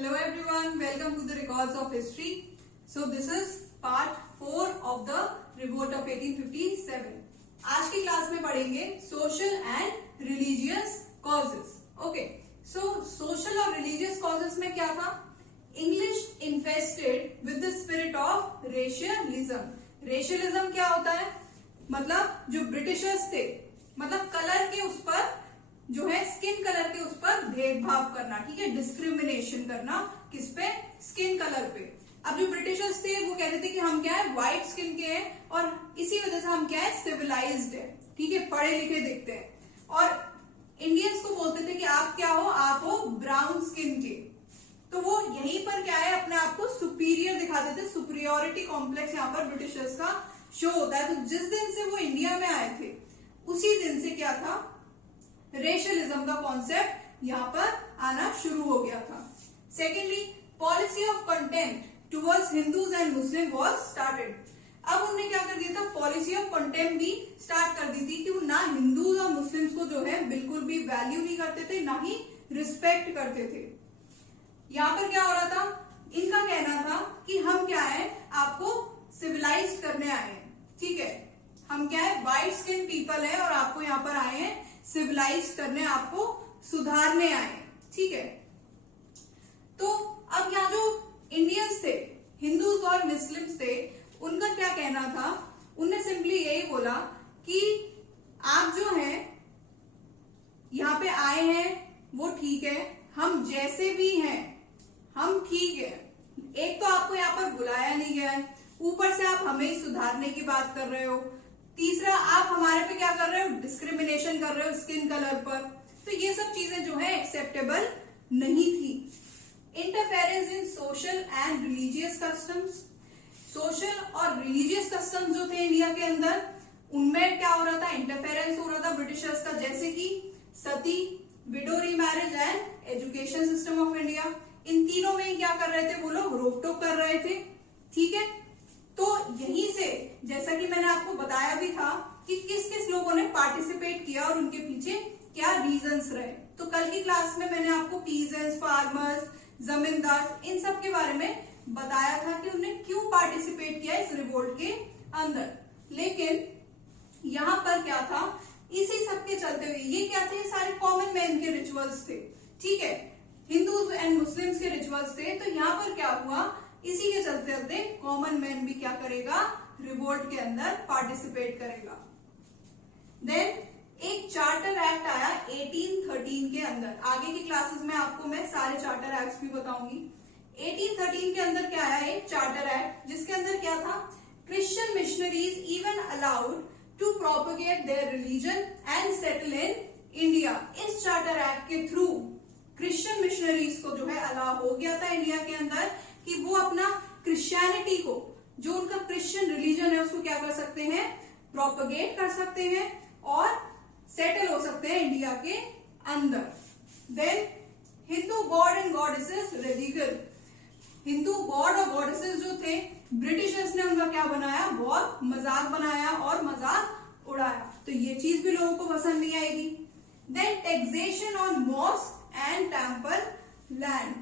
Hello everyone, welcome to the Records of History. So this is part 4 of the Revolt of 1857. आज की class में पढ़ेंगे social and religious causes. Okay, so social और religious causes में क्या था? English infested with the spirit of रेशियलिज्म. रेशियलिज्म क्या होता है? मतलब जो ब्रिटिशर्स थे, मतलब कलर के उस पर जो है स्किन कलर के उस पर भेदभाव करना, ठीक है, डिस्क्रिमिनेशन करना. किस पे? स्किन कलर पे. अब जो ब्रिटिशर्स थे वो कहते थे कि हम क्या है, व्हाइट स्किन के हैं और इसी वजह से हम क्या है, सिविलाइज्ड है, ठीक है, पढ़े लिखे दिखते हैं. और इंडियंस को बोलते थे कि आप क्या हो, आप हो ब्राउन स्किन के. तो वो यहीं पर क्या है, अपने आप को सुपीरियर दिखाते थे. सुपीरियोरिटी कॉम्प्लेक्स यहाँ पर ब्रिटिशर्स का शो होता है. तो जिस दिन से वो इंडिया में आए थे उसी दिन से क्या था, रेशियलिज्म का कॉन्सेप्ट यहाँ पर आना शुरू हो गया था. Secondly, policy of contempt towards Hindus and Muslim was started. अब उन्होंने क्या कर दिया था, पॉलिसी ऑफ कंटेम्प्ट भी स्टार्ट कर दी थी कि वो ना हिंदूज और मुस्लिम्स को जो है बिल्कुल भी वैल्यू नहीं करते थे, ना ही रिस्पेक्ट करते थे. यहाँ पर क्या हो रहा था, इनका कहना था कि हम क्या है, आपको सिविलाइज करने आए हैं, ठीक है, हम क्या है, व्हाइट स्किन पीपल है और आपको यहाँ पर आए हैं सिविलाइज करने, आपको सुधारने आए, ठीक है. तो अब यहाँ जो इंडियंस थे, हिंदूज और मुस्लिम्स थे, उनका क्या कहना था, उनने सिंपली यही बोला कि आप जो है यहाँ पे आए हैं वो ठीक है, हम जैसे भी हैं हम ठीक है. एक तो आपको यहाँ पर बुलाया नहीं गया है, ऊपर से आप हमें ही सुधारने की बात कर रहे हो. तीसरा, आप हमारे पे क्या कर रहे हो, डिस्क्रिमिनेशन कर रहे हो स्किन कलर पर. तो ये सब चीजें जो है एक्सेप्टेबल नहीं थी. Interference in social and religious customs. Social और रिलीजियस कस्टम्स जो थे इंडिया के अंदर, उनमें क्या हो रहा था, इंटरफेरेंस हो रहा था ब्रिटिशर्स का. जैसे कि sati, widow remarriage and education system of India. इन तीनों में क्या कर रहे थे, वो लोग रोक टोक कर रहे थे, ठीक है. तो यहीं से, जैसा कि मैंने आपको बताया भी था कि किस किस लोगों ने पार्टिसिपेट किया और उनके पीछे क्या रीजंस रहे. तो कल की क्लास में मैंने आपको पीजेंट्स, फार्मर्स, जमींदार, इन सब के बारे में बताया था कि उन्होंने क्यों पार्टिसिपेट किया इस रिवोल्ट के अंदर. लेकिन यहाँ पर क्या था, इसी सब के चलते हुए ये क्या थे, सारे कॉमन मैन के रिचुअल्स थे, ठीक है, हिंदूज एंड मुस्लिम्स के रिचुअल्स थे. तो यहाँ पर क्या हुआ, इसी के चलते चलते कॉमन मैन भी क्या करेगा, रिवोल्ट के अंदर पार्टिसिपेट करेगा. देन एक चार्टर एक्ट आया 1813 के अंदर. आगे की क्लासेस में आपको मैं सारे चार्टर एक्ट्स भी बताऊंगी. 1813 के अंदर क्या आया, एक चार्टर एक्ट, जिसके अंदर क्या था, Christian missionaries even allowed to propagate their religion and settle in India. इस चार्टर एक्ट के थ्रू क्रिश्चियन मिशनरीज को जो है अलाउ हो गया था इंडिया के अंदर कि वो अपना क्रिश्चियनिटी को, जो उनका क्रिश्चियन रिलीजन है, उसको क्या कर सकते हैं, प्रोपगेट कर सकते हैं और सेटल हो सकते हैं इंडिया के अंदर. Then Hindu god and goddesses radical. Hindu god और गॉडेसेस जो थे, ब्रिटिशर्स ने उनका क्या बनाया, बहुत मजाक बनाया और मजाक उड़ाया. तो ये चीज भी लोगों को पसंद नहीं आएगी. Then taxation on mosque and temple land.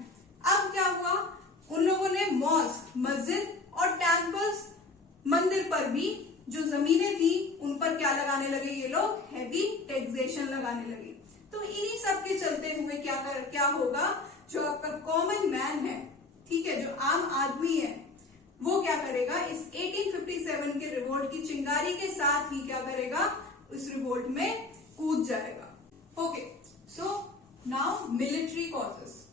अब क्या हुआ, उन लोगों ने मॉस्क, मस्जिद और टेम्पल्स, मंदिर पर भी जो जमीनें थी उन पर क्या लगाने लगे, ये लोग हैवी टैक्सेशन लगाने लगे. तो इन्हीं सब के चलते हुए क्या होगा, जो आपका कॉमन मैन है, ठीक है, जो आम आदमी है, वो क्या करेगा, इस 1857 के रिवोल्ट की चिंगारी के साथ ही क्या करेगा, इस रिवोल्ट में कूद जाएगा. Okay, so now military causes.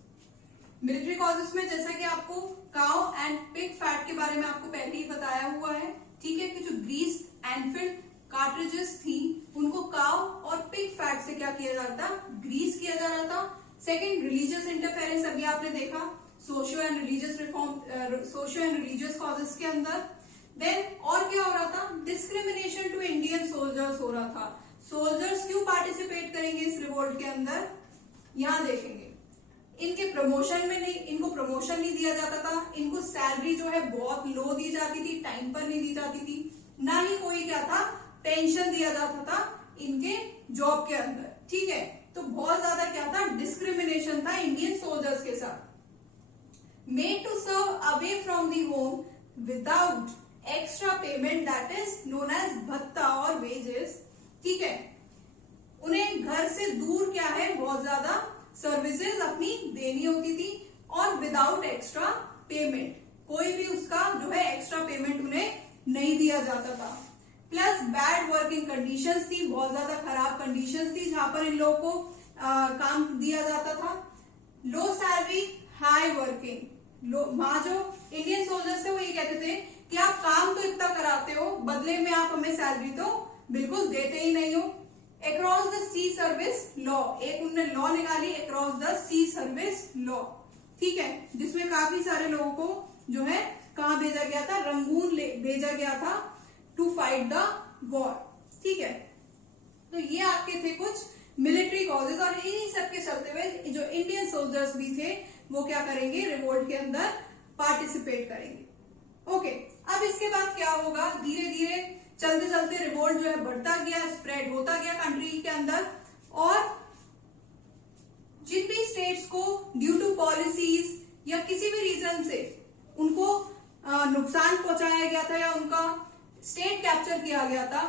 Military causes में जैसा कि आपको काउ एंड पिग फैट के बारे में आपको पहले ही बताया हुआ है, ठीक है, कि जो ग्रीस एनफील्ड कार्ट्रिजेस थी उनको काउ और पिग फैट से क्या किया जा रहा था, ग्रीस किया जा रहा था. सेकंड, रिलीजियस इंटरफेरेंस, अभी आपने देखा socio and religious reform, socio and religious causes के अंदर. देन और क्या हो रहा था, डिस्क्रिमिनेशन टू इंडियन सोल्जर्स हो रहा था. सोल्जर्स क्यों पार्टिसिपेट करेंगे इस रिवोल्ट के अंदर, यहां देखेंगे. इनके प्रमोशन में नहीं, इनको प्रमोशन नहीं दिया जाता था, इनको सैलरी जो है बहुत लो दी जाती थी, टाइम पर नहीं दी जाती थी, ना ही कोई क्या था, पेंशन दिया जाता था इनके जॉब के अंदर, ठीक है. तो बहुत ज्यादा क्या था, डिस्क्रिमिनेशन था इंडियन सोल्जर्स के साथ. Away from the home without extra payment that is known as भत्ता और वेजेस। ठीक है, उन्हें घर से दूर क्या है बहुत ज्यादा सर्विसेज अपनी देनी होती थी और विदाउट एक्स्ट्रा पेमेंट, कोई भी उसका जो है एक्स्ट्रा पेमेंट उन्हें नहीं दिया जाता था। प्लस बैड वर्किंग कंडीशंस थी, बहुत ज्यादा खराब कंडीशंस थी जहां पर इन लोगों को काम दिया जाता था। लो सैलरी हाई वर्किंग, वहां जो इंडियन सोल्जर्स थे वो ये कहते थे कि आप काम तो इतना कराते हो, बदले में आप हमें सैलरी तो बिल्कुल देते ही नहीं हो। Across the sea service law, एक उन्होंने लॉ निकाली across the sea service law. ठीक है, जिसमें काफी सारे लोगों को जो है कहां भेजा गया था, रंगून भेजा गया था टू फाइट द वॉर। ठीक है, तो ये आपके थे कुछ मिलिट्री कॉजेज और इन्हीं सब के चलते हुए जो इंडियन सोल्जर्स भी थे वो क्या करेंगे, रिवोल्ट के अंदर पार्टिसिपेट करेंगे। ओके, अब इसके बाद क्या होगा, धीरे धीरे चलते चलते रिवोल्ट जो है बढ़ता गया, स्प्रेड होता गया कंट्री के अंदर, और जिन भी स्टेट्स को ड्यू टू पॉलिसीज या किसी भी रीजन से उनको नुकसान पहुंचाया गया था या उनका स्टेट कैप्चर किया गया था,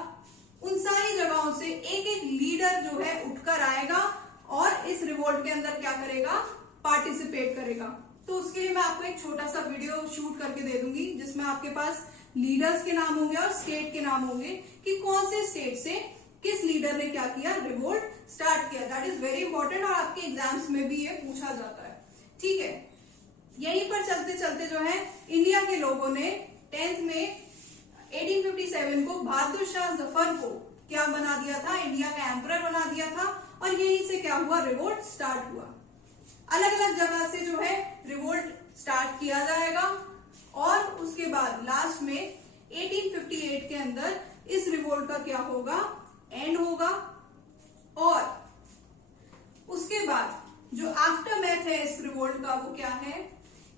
उन सारी जगहों से एक एक लीडर जो है उठकर आएगा और इस रिवोल्ट के अंदर क्या करेगा, पार्टिसिपेट करेगा। तो उसके लिए मैं आपको एक छोटा सा वीडियो शूट करके दे दूंगी जिसमें आपके पास लीडर्स के नाम होंगे और स्टेट के नाम होंगे कि कौन से स्टेट से किस लीडर ने क्या किया, रिवोल्ट स्टार्ट किया। दैट इज वेरी इंपॉर्टेंट और आपके एग्जाम्स में भी ये पूछा जाता है। ठीक है, यहीं पर चलते चलते जो है इंडिया के लोगों ने 10 मई 1857 को बहादुर शाह जफर को क्या बना दिया था, इंडिया का एम्परर बना दिया था, और यहीं से क्या हुआ, रिवोल्ट स्टार्ट हुआ। अलग अलग जगह से जो है रिवोल्ट स्टार्ट किया जाएगा और उसके बाद लास्ट में 1858 के अंदर इस रिवोल्ट का क्या होगा, एंड होगा। और उसके बाद जो आफ्टर मैथ है इस रिवोल्ट का वो क्या है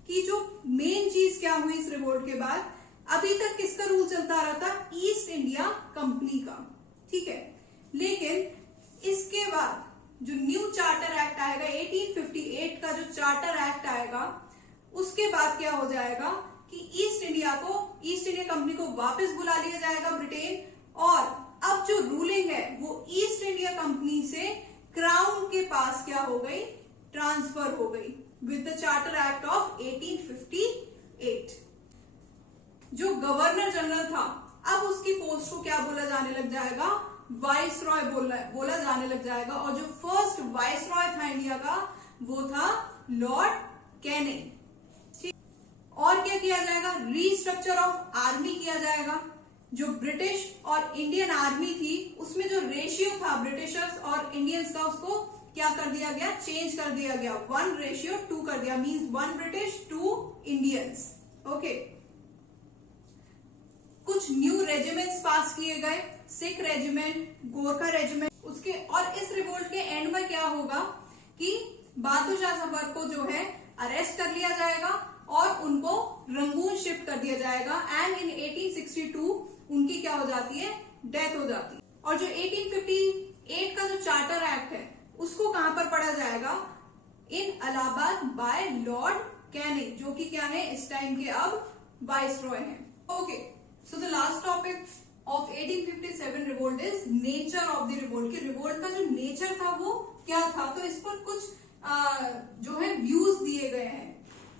कि जो मेन चीज क्या हुई इस रिवोल्ट के बाद, अभी तक किसका रूल चलता रहा था, ईस्ट इंडिया कंपनी का। ठीक है, लेकिन इसके बाद जो न्यू चार्टर एक्ट आएगा 1858 का जो चार्टर एक्ट आएगा, उसके बाद क्या हो जाएगा कि ईस्ट इंडिया कंपनी को वापस बुला लिया जाएगा ब्रिटेन, और अब जो रूलिंग है वो ईस्ट इंडिया कंपनी से क्राउन के पास क्या हो गई, ट्रांसफर हो गई with the charter act of 1858। जो गवर्नर जनरल था अब उसकी पोस्ट को क्या बोला जाने लग जाएगा, वाइस रॉय बोला जाने लग जाएगा, और जो फर्स्ट वाइस रॉय था इंडिया का वो था लॉर्ड कैनिंग। और क्या किया जाएगा, रीस्ट्रक्चर ऑफ आर्मी किया जाएगा। जो ब्रिटिश और इंडियन आर्मी थी उसमें जो रेशियो था ब्रिटिशर्स और इंडियंस का, उसको क्या कर दिया गया, चेंज कर दिया गया, 1:2 कर दिया, मींस 1 ब्रिटिश 2 इंडियंस। ओके, कुछ न्यू रेजिमेंट्स पास किए गए, सिख रेजिमेंट, गोरखा रेजिमेंट, उसके और इस रिवोल्ट के एंड में क्या होगा कि बहादुर शाह जफर को जो है अरेस्ट कर लिया जाएगा और उनको रंगून शिफ्ट कर दिया जाएगा, एंड इन 1862 उनकी क्या हो जाती है, डेथ हो जाती है। और जो 1858 का जो चार्टर एक्ट है उसको कहां पर पढ़ा जाएगा, इन इलाहाबाद बाय लॉर्ड कैनिंग, जो कि क्या है इस टाइम के अब वाइस रॉय है। Okay, so the last topic of 1857 revolt is nature of the revolt, कि रिवोल्ट का जो नेचर था वो क्या था। तो इस पर कुछ जो है व्यूज दिए गए हैं।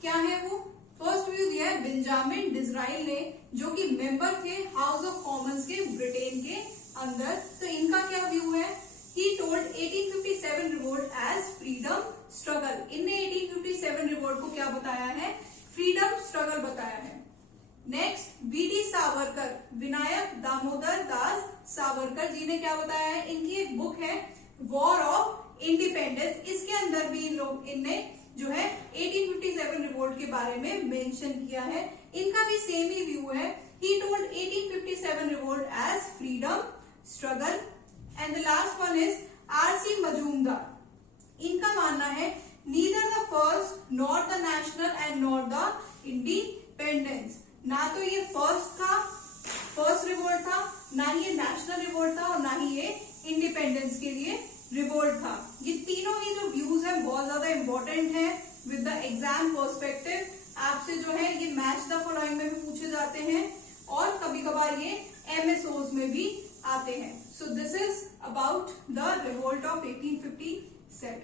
क्या है वो, फर्स्ट व्यू दिया है बेंजामिन डिज़राइल ने, जो कि मेंबर थे हाउस ऑफ कॉमन्स के ब्रिटेन के अंदर। तो इनका क्या व्यू है, he told 1857 revolt as freedom struggle. इनने 1857 रिवोल्ट को क्या बताया है, फ्रीडम स्ट्रगल बताया है। नेक्स्ट वीडी सावरकर, विनायक दामोदर दास सावरकर जी ने क्या बताया है, इनकी एक बुक है वॉर ऑफ इंडिपेंडेंस, इसके अंदर भी इनने जो है 1857 रिवोल्ट के बारे में मेंशन किया है। इनका भी सेम ही व्यू है, he told 1857 revolt as freedom struggle. And the last one is R C Majumdar, इनका मानना है neither the first not the national and not the independence, ना तो ये फर्स्ट रिवोल्ट था, ना ही ये नेशनल रिवोल्ट था, और ना ही ये इंडिपेंडेंस के लिए रिवोल्ट था। ये तीनों ही जो व्यूज है बहुत ज्यादा इंपॉर्टेंट है विद द एग्जाम पर्सपेक्टिव, आपसे जो है ये मैच जाते हैं और कभी कभार ये MSOs में भी आते हैं. So this is about the revolt of 1857.